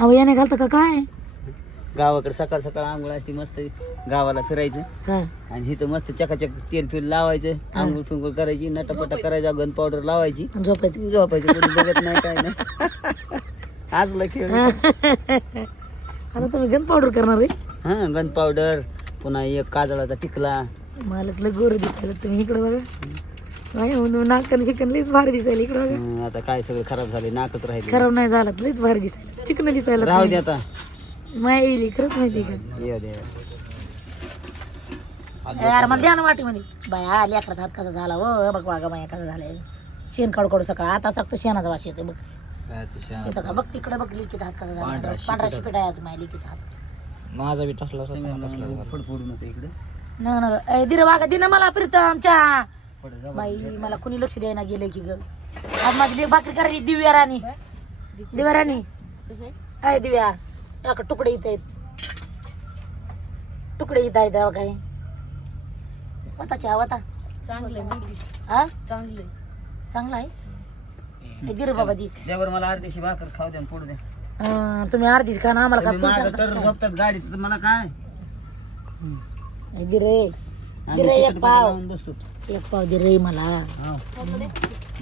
अहो याने घालतं का काय? गावाकडे सकाळ सकाळ आंघोळ असते मस्त गावाला फिरायचं हा आणि इथं मस्त चकाचक तेल फिल लावायचं आंघोळ फिंगोळ करायची नटापटा करायचा गन पावडर लावायची आणि झोपायचं. झोपायचं कोणी बघत नाही काय नाही आजला खेळ आता तुम्ही गन पावडर करणार आहे? हा गन पावडर पुन्हा एक काजळाचा टिकला मला लय गोर दिसायला तुम्ही इकडे बघा. नाही म्हणून नाकन फिकन लईच भारी दिसायला इकडे बघा. आता काय सगळं खराब झाले नाकच राहिले खराब नाही झाला लईच भारी दिसायला चिकन दिसायला. राहू दे आता माय येईल खरंच माहिती का येऊ दे यार मला द्या ना वाटीमध्ये. बाया लेकराचा हात कसा झाला हो बघ वागा माया कसा झालाय. शेण काढू काढू सकाळ आता फक्त शेणाचा वास येतोय बघ. येतं का बघ तिकडे बघ लिकीचा हात कसा झाला. पांढरा शिपीट आहे आज माझ्या लिकीचा हात. माझा बी तसला फडफडू नको इकडे न न ए दिरे वागा दे ना मला फिरत आमच्या बाई मला कुणी लक्ष द्यायला गेलं की ग. आज माझी लेक भाकरी करायची दिव्या राणी. दिव्या राणी अय दिव्या टाक तुकडे इथं आहेत. तुकडे इथं आहेत काय वताच्या वता चांगले हा चांगले चांगला आहे. दिरे बाबा दी त्यावर मला अर्धीशी भाकर खाऊ द्या पुढे द्या तुम्ही अर्धीच खा ना आम्हाला तुम्ही मागं तर काय झोपतात गाडीत तर मला काय दिरे आम्ही दिरे एक चिकटपट्टी पाव लावून बसतो एक पाव दिरे मला. हा.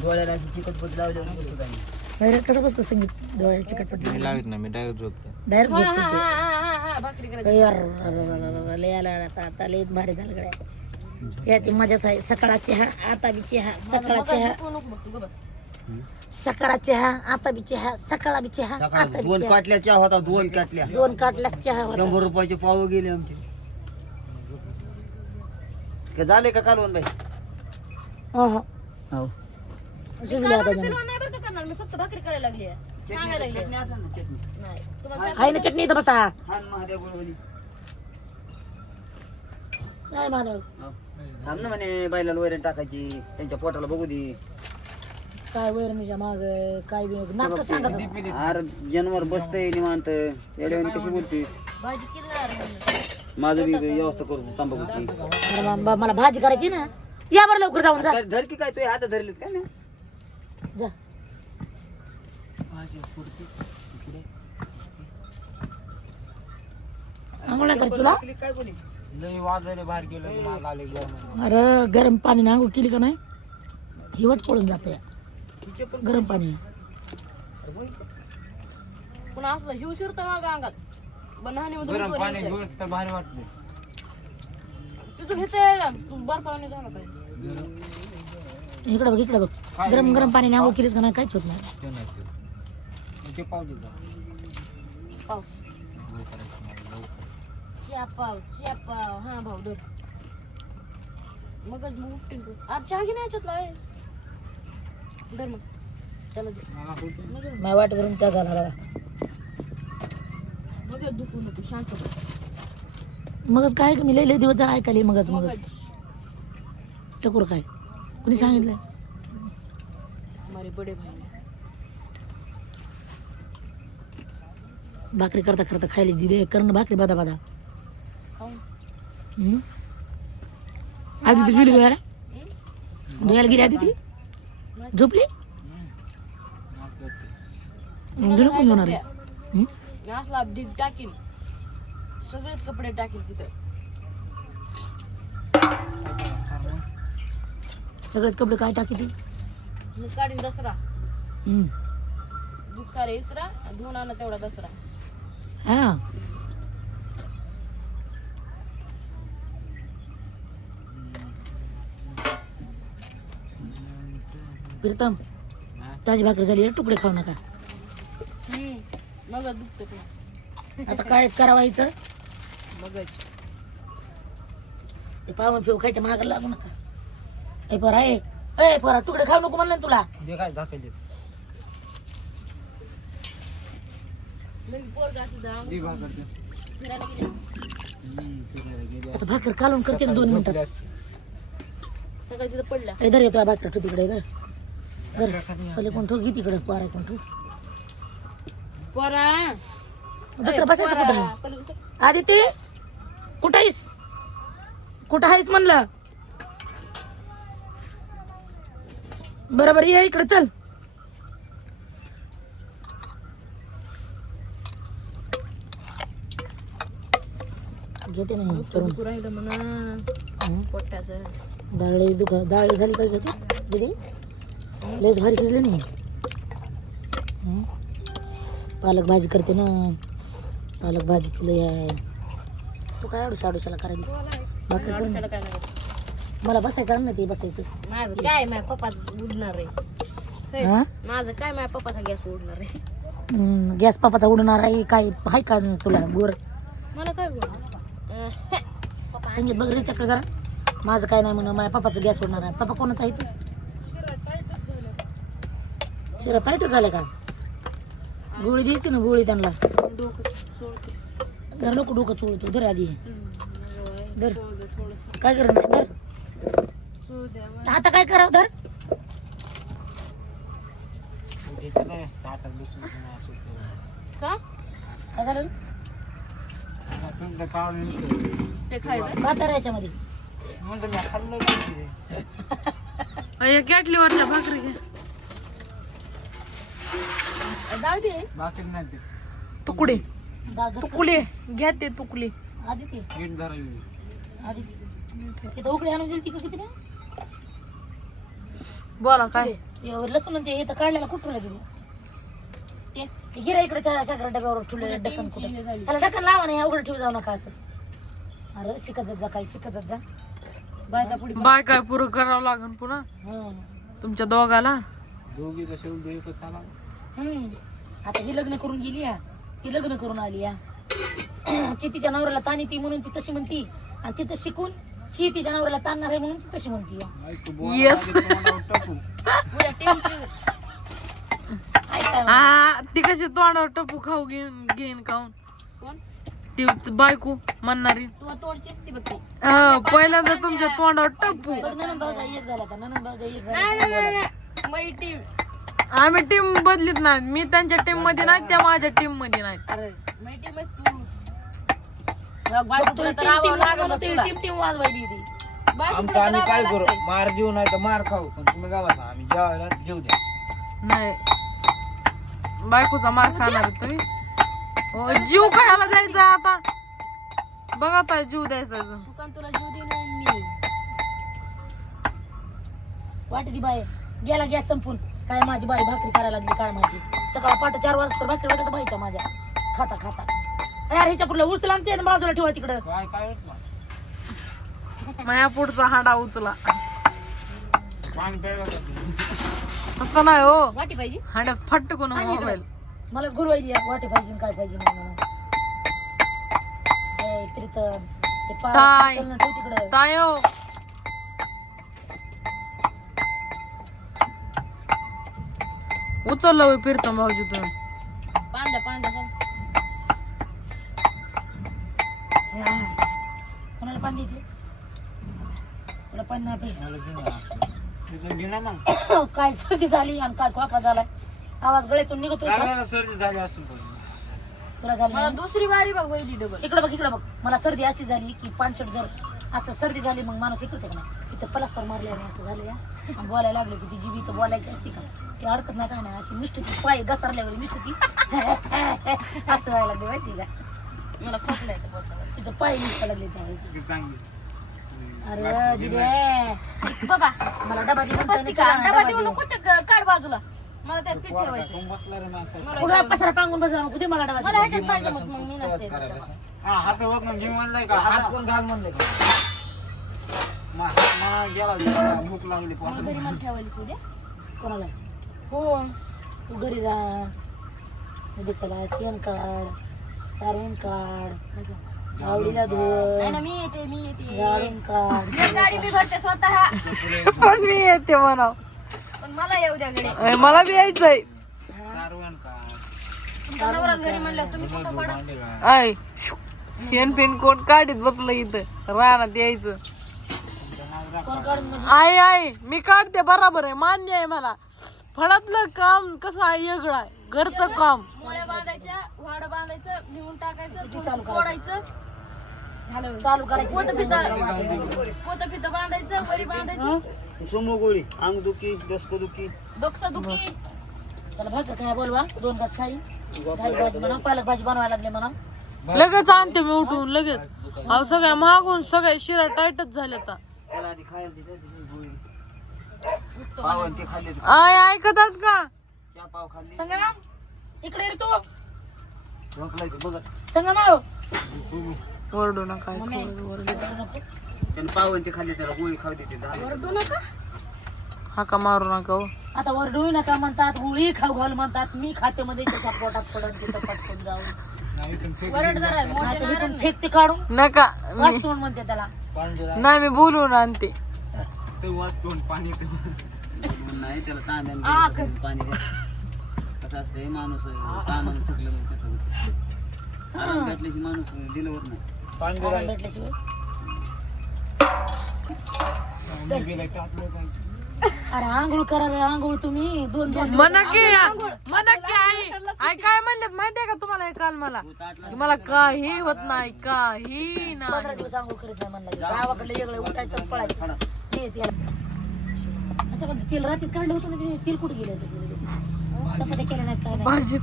डोळ्याला अशी चिकटपट्टी लावली होती बसतो आम्ही. बाहेर कसं बसतं संगीत डोळ्याची कटपट मी लावित नाही मी डायरेक्ट झोपतो. डायरेक्ट भाकरी करायची. आता लय भारी झालं गड्या. चहाची मजाच आहे. सकाळचा चहा आता बी चहा सकाळचा चहा नको बघ तू बस. सकाळचा चहा आता बी चहा सकाळ बी चहा सकाळी आता बी 2 चहा. काटल्या चहा होता 2 काटल्या 2 काटल्यास चहा होता. 100 रुपयाचे पाव गेले आमचे का झाले का कालवण बाई हो हो हो शिजले आता जण. नाही बरं का करणार मी फक्त भाकरी करायला लागली आहे. सांगायला लागली आहे. चटणी असेल ना चटणी नाही तुम्हाला आहे ना चटणी इथं बसा. हान महादेव गुळवणी काय मानव थांब ना म्हणे बायला वैरण टाकायची त्यांच्या पोटाला बघू दे काय वैरणीच्या माग काय बी नाक सांगत. अरे जनावर बसतंय निवांत येड्यावानी कशी बोलते भाजी केली माझं बी व्यवस्था करतो तंबाखूची मला भाजी करायची ना. या बरं लवकर जाऊन जा. धर की काय तुझे हात धरलेत काय ना जा आंघोळ नाही करत तुला? काय कोणी लई वाजायला बाहेर गेलो की मला आले गरम. अरे गरम पाणी आंघोळ केली का नाही हिवच पळून जाते. गरम पाणी पुन्हा असलं हिव शिरतं मागं अंगात बनाने गरम पाणी घेऊन तर भारी वाटते. तिथून येते तू बर्फाने झाला पाहिजे. इकडे बघ इकडे बघ. गरम गरम पाणी आंघोळ केलीस का नाही काहीच होत नाही. ते नाही ते. ते पाव देतो. पाव च्या पाव हा भाऊ दोन मगच मग उपटीन तू आज चहा घे नाही याच्यातला आहे धर मग त्याला दे माझ्या वाटेवरून चहा झाला बघा. मग दुखू नको शांत बस. मगच काय मी लय लय दिवस जरा ऐकायला मगच मगच टकोर काय कुणी सांगितलंय? हमारे बडे भाई भाकरी करता करता खायला दिदे करणं भाकरी बादा बादा. खाऊन आधी ती गेली धुवायला धुवायला गेली आधी ती झोपली गेलो कोण होणार आहे? मी असला ढीग टाकीन सगळेच कपडे टाकीन तिथं सगळेच कपडे काय टाकी ती मी काढीन दसरा दुखता रे इतरा धुवून आणा तेवढा दसरा. हा प्रीतम ताजी भाकरी झाली तुकडे खाऊ नका. मग दुखत तुला आता काय करावायचं मगच ते पावन फिव खायच्या महाग लागू नका. ए पोरा ए पोरा तुकडे खाऊ नको म्हणलं ना तुला. जे काय दाखवले मग पोरगा सुद्धा ती भाकर फिरायला गेले आता भाकर कालून करते ना 2 मिनिटात. सगळं तिथं पडल्या इधर येतो भाकर तू तिकडे इधर पहिले कोण ठेव घे तिकडे पोरा कोण ठेव पोरा दुसरं बसायचं कुठं आहे? आदिती कुठं आहेस कुठं आहेस म्हणलं बरोबर ये इकडे चल. घेते ना करून राहिलं म्हणा हं? पोट्याचं. डाळ झाली काय घेते दीदी लयच भारी शिजले नाही हं? पालक भाजी करते ना पालक भाजीची लय आहे तू काय अडूशाला करायलीस भाकरी करून त्याला काय नाही मला बसायचं ना ते बसायचं माझं काय माझ्या पप्पा उडणार आहे होय. हा? माझं काय माझ्या पप्पाचा गॅस उडणार आहे. गॅस पापाचा उडणार आहे काय हाय का तुला गोर मला काय गोड संगीत बघ रेच्याकडे जरा माझं काय नाही म्हणून माझ्या पप्पाचा गॅस उडणार आहे पप्पा कोणाचा आहे तू शिरा टाईट झालं का गोळी द्यायची ना गोळी त्यांना धर नको डोकं चोळतो धर आधी धर काय करत नाही धर आता काय करावं धर का काय झालं ते खायचं भात याच्यामध्ये कॅटलीवरच्या भाकरी घे डाळ दे बाकी नाही ते तुकडे डाळ घट- तुकडे घ्या ते तुकडे आधी ते नीट धरावी. आधी ते तिथं उकडी आणून दिली ती का किती ना बोला काय लसूण आणि ते इथं काढलेला कुठं गेलो ते गिरा इकडे त्या सगळ्या डब्यावर ठेवलेलं ढक्कन कुठे त्याला ढक्कन लावा नाही उघडं ठेवू जाऊ नका असं अरे शिकत जा काही शिकत जा बायका पुढे बाय काय पुरं करावं लागेल पुन्हा तुमच्या दोघाला दोघी कसे उलटे एकच चाला. आता ही लग्न करून गेली या ती लग्न करून आली या ती तिच्या नवऱ्याला ताणी ती म्हणून ती तशी म्हणती आणि तिचं शिकून ही तिच्या नवऱ्याला ताणणार आहे म्हणून ती तशी म्हणती या. येस टाकू उद्या टीमची ऐकाय हा ती कशी तोंडावर टपू खाऊ घेईन खाऊन कोण ती बायको म्हणणारी तू तोडचीच ती बघ ती. पहिल्यांदा तुमच्या तोंडावर टप्पू बघ ननंद भाऊजा एक झाला का ननंद भाऊजा एक नाही, नाही, झाला नाही, नाही. माझी टीम आम्ही टीम बदलीत नाही मी त्यांच्या टीम मध्ये नाही त्या माझ्या टीम मध्ये नाही अरे माझी टीम आहे तू बघ, बायको तुला तर राहावं लागलं बघ तुला. टीम वाजवायली ती बायको आमचं तुला तर आम्ही काय राहावं करू लागतंय. मार देऊ नाही तर मार खाऊ पण तुम्ही गावाचा आम्ही जेवायला जेऊ द्या. नाही बायकोचा मार खाणार तुम्ही हो, जीव खायला द्यायचा आता बघा आता जीव द्यायचा अजून. सुकान तुला जीव देईन मी वाटती बाय गेला गॅस संपून काय माझी बाई भाकरी करायला लागली काय माहिती सकाळ पाठ 4 वाजता भाकरी वाटत बाईच्या माझ्या खाता खाता यार ह्याच्या पुढला उचला आणि ते बाजूला ठेवा तिकडं काय काय होत नाही. माया पुढचा हाडा उचला पाणी प्यायला जाते. आता नाही हो वाटी पाहिजे हाड्यात फटकून मोबाईल मलाच गुरवायली वाटे पाहिजे काय पाहिजे म्हणून ए, प्रीतम ते ताय. उचलणं ठेव तिकडं तायो उचललं होय फिरतो भाऊजी तुम्ही पांड्या पांड्या हा. कोणाला पाणी द्यायचे तुला पाणी नाही पाहिजे मला घे ना. तिथून घे ना मग. काय सर्दी झाली आणि काय खोकला झालाय आवाज गळ्यातून निघतो सगळ्याला सर्दी झाली असेल पण. तुला झाली मला नाही? दुसरी वारी बघ वहिली डबल इकडं बघ मला सर्दी असती झाली की पानचट जर असं सर्दी झाली मग माणूस इकडे का नाही इथं पलास्तर मारल्याने असं झालं या आणि बोलायला लागले की ती जीबी इथं बोलायची असती का ती अडकत नाही काय नाही अशी निष्ठी ती पाय घसरल्यावर निष्ठी ती असं व्हायला लागले माहिती का मला खोकला येतं बोलताना. तिचं पाय निष्ठा लागले त्यावेळेची ती चांगली. अरे दिदे बाबा मला डबा दिला बसती का डबा देऊ नको ते काढ बाजूला मला त्यात पीठ ठेवायचं कोण बसला रे माणसं? उगा पसरा पांगून बसला नको दे मला डबा मला ह्याच्यात पाहिजे मग मी नसते हा हात बघ ना जीव म्हणलाय का हात कोण घाल म्हणलंय का मला गेला भूक लागली मला घरी मला ठेवायला उद्या कोणाला हो तू घरी राहा उद्या चला शेण काढ सारून काढ आवडीला धुव नाही ना मी येते जाळून काढ मी गाडी मी भरते स्वतः पण मी येते म्हणा पण मला येऊ द्या गडे मला बी यायचंय सारवण का तुमचा नवराच घरी म्हणलं तुम्ही कुठं पडा भांडे का आय शेण पेन कोण काढीत बसलं इथं रानात यायचं कोण काढून म्हणजे आहे आहे मी काढते बराबर आहे मान्य आहे मला फळातलं काम कसं आहे वेगळं आहे घरचं काम मोळ्या बांधायच्या वाड बांधायचं लिहून टाकायचं चालू तोडायचं झालं चालू करायची पोतं फितं बांधायचं वरी बांधायचं सोमो गोळी अंग दुखी डोसकं दुखी डोकसं दुखी त्याला भाकर काय बोलवा 2 तास खाई भाजी भाजी म्हणा पालक भाजी बनवायला लागले म्हणा लगेच आणते मी उठून लगेच. अहो सगळ्या मागून सगळ्या शिरा टाईटच झाल्या आता. त्याला आधी खायला दे, गोळी. पाव आणि ते खाल्ले, आय ऐकतात का? चहा पाव खाल्ले, संगम इकडे रे तू. झोपलाय ते बघा. संगम आहो. ओरडू नका. त्याने पाव आणि ते खाल्ले, त्याला गोळी खाऊ देते. हाका मारू नका हो. आता वरडू नका म्हणतात, गोळी खाऊ घाल म्हणतात. मी खाते मध्ये त्याच्या पोटात पडत तिथं पटकून जाऊन. आता इथून फेकते काढून नका वाचतोंड म्हणते त्याला. नाही मी बोलून आणते. नाही त्याला तांब्याने पाणी द्या. कसं असतंय माणूस तांब्याने थकलं मग कसं होतं. आराम भेटल्याशी माणूस दिलं होत नाही. आराम भेटल्याशिवाय. अरे आंघोळ करा रे, आंघोळ तुम्ही 2-2 म्हणा की आई काय म्हणलेत माहितीये का तुम्हाला हे काल मला की मला काही होत नाही, काही 15 नाही. दिवस आंघोळ करायचं नाही म्हणलं. गावाकडे वेगळं उठायचं आणि पळायचं. हे तेल त्याच्यामध्ये तेल रात्रीच काढलं होतं ना, ते तेल कुठे गेलं? चपात्या केल्या नाहीत काय नाही. भाजीत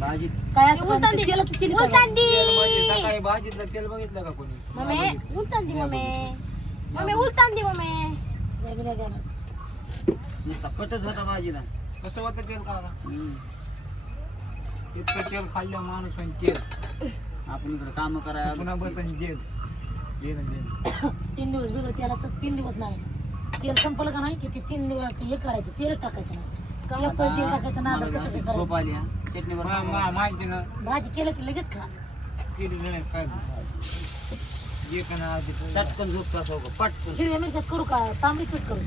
भाजीत काय असं तेलात केली का? सकाळी भाजीतलं तेल बघितलं का कोणी? नाही, मी नाही देणार. नुसता कटच होता भाजीला. कसं होतं तेल का? इतकं तेल खाल्लं माणूस आणि तेल आपण इकडे काम करायला पुन्हा बसन जेल. 3 दिवस बिगर तेलाचं 3 दिवस नाही. तेल संपलं का नाही की ते 3 दिवस हे करायचं, तेल टाकायचं नाही. एक पळ तेल टाकायचं ना, कसं काय झोप करायचं? आली हा. चटणीवर माहिती ना भाजी केलं की लगेच खा. केली नाही काय जे का ना आधी चटकन झोप टाकावं का? पटकन हिरव्या मिरच्यात करू का तांबडीच करू?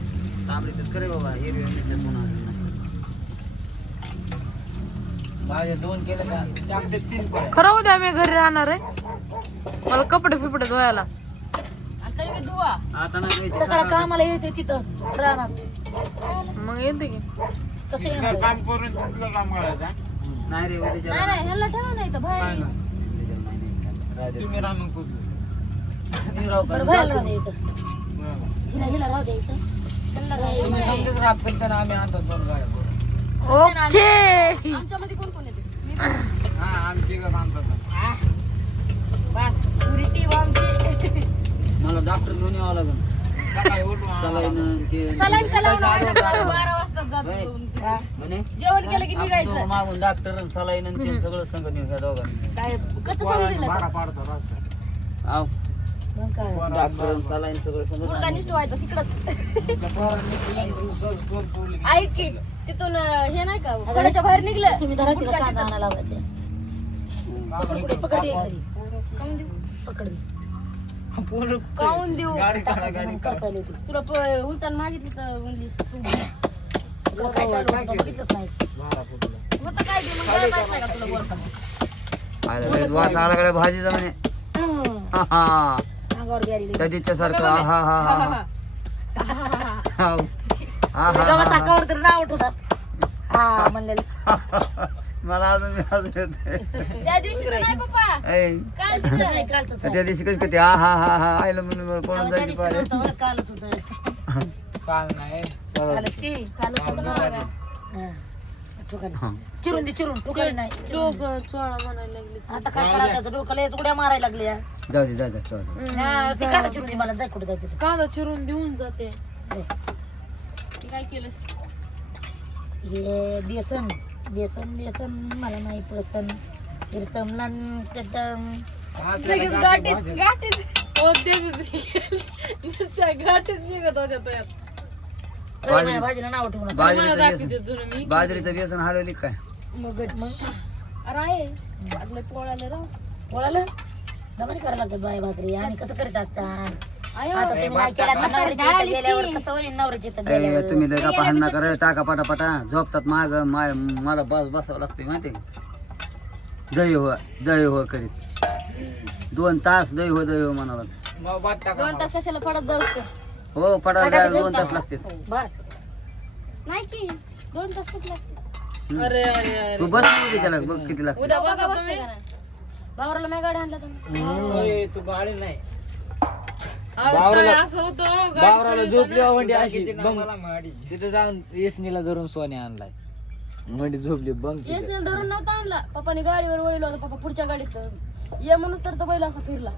तांबडी तर करे बाबा. हिरव्या मिरच्या पुन्हा भाज्या 2 केलं का टाकते 3 पण. खरं उद्या मी घरी राहणार आहे. मला कपडे फिपडे धुवायला. आता नाही माहिती. सकाळ कामाला यायचं तिथं राहणार. मग येते की. कसं इथलं येणार? काम करून तुझं काम करायचं हा? नाही रे उद्याच्या काय ना राहू तुम्ही राहून कुठं दे. राहू का? बरं बाहेर राहू दे इथं. हिला राहू दे इथं. त्यांना राहू दे. समजेच राहत फिरताना आम्ही आणतो 2 गाड्या करून. ओके. आमच्यामध्ये कोण कोण येते? हा आम्ही तिघं काम करतो. मला डॉक्टर घेऊन यावं लागेल. सकाळी उठून सलाईन ते सलाईन कलावून आणायला 12 वाजता जातो. म्हणे जेवण केलं की आपण निघायचं. दोघं मागून डॉक्टर सलाईन आणि ते सगळं संग नेऊ ह्या दोघांनी. काय कसं समजेल भाडा पाडतो रस्ता. आव मग काय? डॉक्टर सलाईन सगळं संग मुलगा निष्ठवायचा तिकडं. त्या पोरांनी केलं सोड सोडली. ऐक की तिथून हे नाही का कड्याच्या बाहेर निघलं. तुम्ही धरा तिला कांदा आणा लावायचे. पकड ये घरी. पकड दे. काऊन देऊ गाडी काढा गाडी मग करता येईल ते. तुला उलटान मागितली तर म्हणली तू तुला काय चालू होतं बघितलंच नाहीस. होतं काय ते मग काय माहित नाही का तुला बोलताना. वास आला भाजीचा म्हणे. हा हा अंगावर बी आली. कधीच्या सारखं हा हा हा हा हा हा गव्हा साकावर तर नाव उठवतात. हा म्हणलेलं. मला अजून येते. त्या दिवशी तर नाही पप्पा ऐ, काय तिचं नाही, कालचंच आहे. त्या दिवशी कशी हा हा हा हा आयलं म्हणून मला पळून त्या जायची दिवशी पाहिजे. नव्हतं बरं, कालच होतं. काल नाही कालच की? कालच होतं ना. हा. ठोकाने. चिरून दे चिरून ठोकाने नाही चिरून दे. डोकं चोळा म्हणायला लागली. आता काय करायचं त्याचं डोक्याला याच उड्या मारायला लागल्या. जाऊ दे जाऊ दे चल. हा, ते काटा चिरून दे मला, जाय कुठे जायचं ते. कांदा चिरून देऊन जाते. जाय. काय केलं हे बेसन बेसन बेसन मला नाही पसंत. कीर्तमलन कीर्तन. लगेच गाठीत गाठीत हो तेच घाटीच निघत होत्या तयार. माझ्या भाजीला नाव ठेवू नका. बाजरीचं बेसन हलवली काय? मग अरे आहे आपलं पोळाला राव पोळाला दमाने करायला लागतात बाय भाकरी. आणि कसं करीत असतात आता तुम्ही नाही केला तर नवऱ्याच्या इथं गेल्यावर कसं होईल? नवऱ्याच्या इथं गेल्यावर तुम्ही लय का पाहणं करा टाका पटापटा झोपतात माग मला बसावं लागतंय माहिती का? दही हो करीत 2 तास दही हो म्हणाला. 2 तास कशाला पडत जाऊ हो पडायला जायला 2 तास लागते. भात नाही की 2 तास कुठला अरे अरे अरे. तू बस नाही त्याला बघ किती लागते. उद्या बघा तुम्ही. बावराला मी गाडी आणला तुम्ही तू गाडी नाही अहो, काय असं होतं बावराला झोपली म्हणजे अशी किती बंग नावाला माडी. तिथं जाऊन येसनीला धरून सोने आणलाय म्हणजे झोपली बंग येस धरून नव्हता आणला पप्पाने गाडीवर वळलो होता. पप्पा पुढच्या गाडीत ये म्हणून तर तो बैल असा फिरला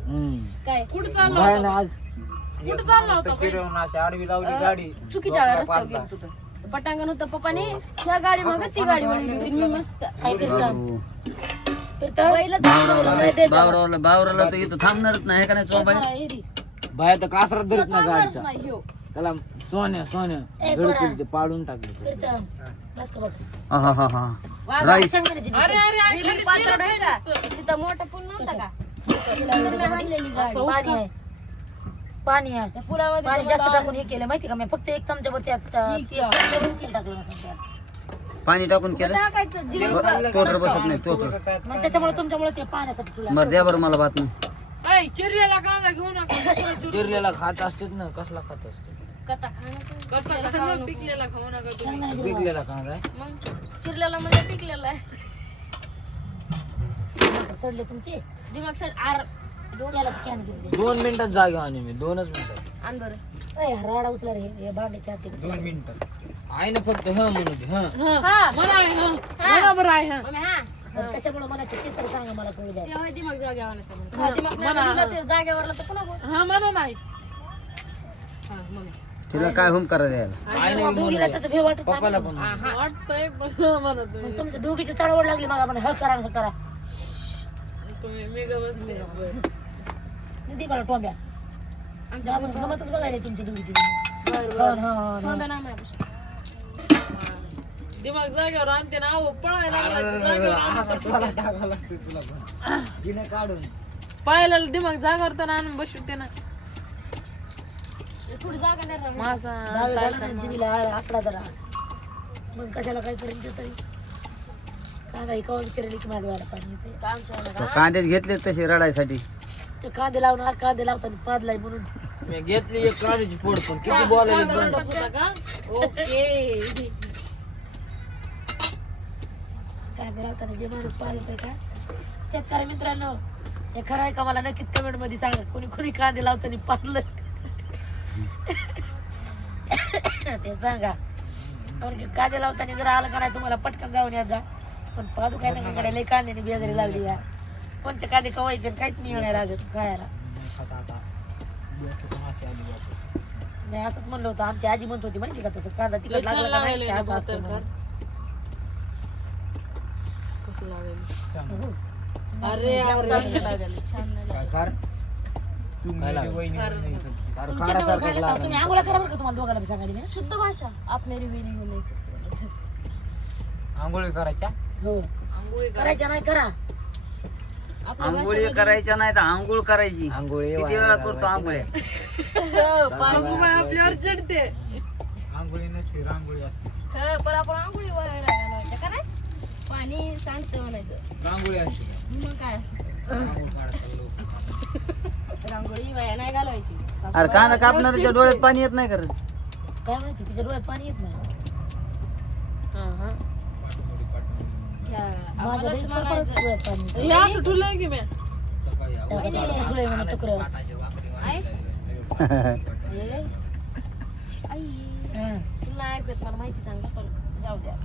काय कुठं चालला बाहेर होता? ना आज कुठं चालला होता बैल? फिरवून अशी आडवी लावली गाडी चुकीच्या रस्त्यावर गेलो होतो पटांगण होतं पप्पाने ह्या गाडी मागे ती गाडी वळली होती मी मस्त काय फिरता बाबू. फिरता बैल बावराला तर इथं थांबणारच नाही का नाही चोबाई बाहेर तर कासरात धरत नाही गाडीचा नाही ह्यो. त्याला सोन्या ए, धडकून ते पाडून टाकले फिरता बस का बघ हा हा हा वाघ राईस शेंगदाण्याची अरे अरे अरे, रेल्वे खाली पात्रावर तीनच आहे का? दिसतं. तिथं मोठा पूल नव्हता का तिला आणलेली गाडी पाणी आहे पाणी आहे त्या पुलामध्ये पाणी तो जास्त मला- टाकून हे केलं माहिती का मी फक्त एक चमच्याभर त्यात तेल टाकलं असेल त्यात. पाणी टाकून केलं टाकायचं जिरं टोटर बसत नाही टोटर मग त्याच्यामुळे तुमच्यामुळे ते पाण्यासाठी तुला बरं द्या बरं मला बातमी ऐ, चिरलेला कांदा घेऊ नका चिरलेला खात असतात ना कसला खात असते कच्चा खाण्याचं कच्चा कांदा पिकलेला खाऊ नका तुम्ही. शेंगदाण्याची हिरवा. पिकलेला कांदा आहे. मग चिरलेला म्हणजे पिकलेला आहे मटर सडले तुमचे दिमाग सर आर यालाच कॅन घेतले 2 मिनिटात जागे आणि मी 2च मिनिटात आण बरं ए राडा उचला रे हे भांड्याच्या आजचे 2 मिनिटं आहे ना फक्त ह म्हणू दे ह हा म्हणा आहे, हं. बरोबर आहे हं. मम्मी, हा पण कशामुळे मला ते तर सांगा मला कळू द्या तेव्हा दिमाग जागेवर आणायचा म्हणून. हा, दिमाग नाही आणलं ते जागेवरला तर पुन्हा बोल. हा म्हणा नाही हा, मम्मी. तिला काय होम करा द्यायला आहे ना मी दोघीला म्हणू त्याचं भेव वाटत पप्पाला नाही पण वाटतंय पण म्हणा तुम्ही मग तुमच्या दोघीची चढवड लागली मग आपण ह करा ह करा तुम्ही मी ग बसले बरं. किती काढा टोंब्या आमच्या आपण गमतच बघायला तुमची दोघीची थांबा ना माझ्यापाशी. दिमाग जागेवर आणते ना अहो पळायला लागला की जागेवर आणते. काढून पळायला दिमाग जागेवर तर आणून बसवते ना थोडी जागा नाही राहिली. माझा जिमीला आकडा जरा मग कशाला काय करून देतोय कांदा एका विचारली की माडवायला पाणी येते. तर आमच्या ह्याला तो कांदेच घेतले तसे रडायसाठी ते कांदे लावून कांदे लावताना पादलाय म्हणून मी घेतली एक कांद्याची फोड पण किती बोलायला बंद होता का ओके कांदे लावताना जे माणूस पाहिलं का शेतकरी मित्रांनो हे खरं आहे का मला नक्कीच कमेंट मध्ये सांगा कोणी कोणी कांदे लावताना पादलं ते सांगा कारण की कांदे लावताना जर आलं का नाही तुम्हाला पटकन जाऊन या जा पण पादू काय ना कडे लय कांद्याने बेजारी लावली या कोणचे कांदे कवायचे काहीच नाही नाही लागत खायला मी असंच म्हणलं होतं आमची आजी म्हणत होती माहिती का तसं कांदा तिकट लागला का नाही की असं असतं म्हणून. कसं लागेल हो. अरे अरे लागेल छान नाही काय खार काय लागलं? खार तुमच्या डोळ्यात खारासारखंच खायला लागलं. तुम्ही आंघोळा करा बरं का तुम्हाला दोघांना बी सांगायला मी. शुद्ध भाषा आप मेरी वेणी बोलायचं आंघोळी करायच्या हो आंघोळी करा. करायच्या नाही करा आंघोळी करायच्या नाही तर आंघोळ करायची आंघोळी किती वेळा करतो आंघोळ्या सासूबाई आपल्यावर चढते आंघोळी नसते रांगोळी असते पण आपण आंघोळी वगैरे घालायच्या का नाही पाणी सांडतं म्हणायचं रांगोळी असते मग काय रांगोळी वाया नाही घालवायची अरे कांदा कापणाऱ्याच्या डोळ्यात पाणी येत नाही करत काय माहिती तिच्या डोळ्यात पाणी येत नाही घ्या. माझ्या आम्हालाच लई म्हणायचं. डोळ्यात पाणी येतं. हे असं ठुलंय की मी त्या कसं ठुलंय म्हणे तुकडं. आई हे, आई हं. तुला ऐकत मला माहिती सांग पण जाऊ द्या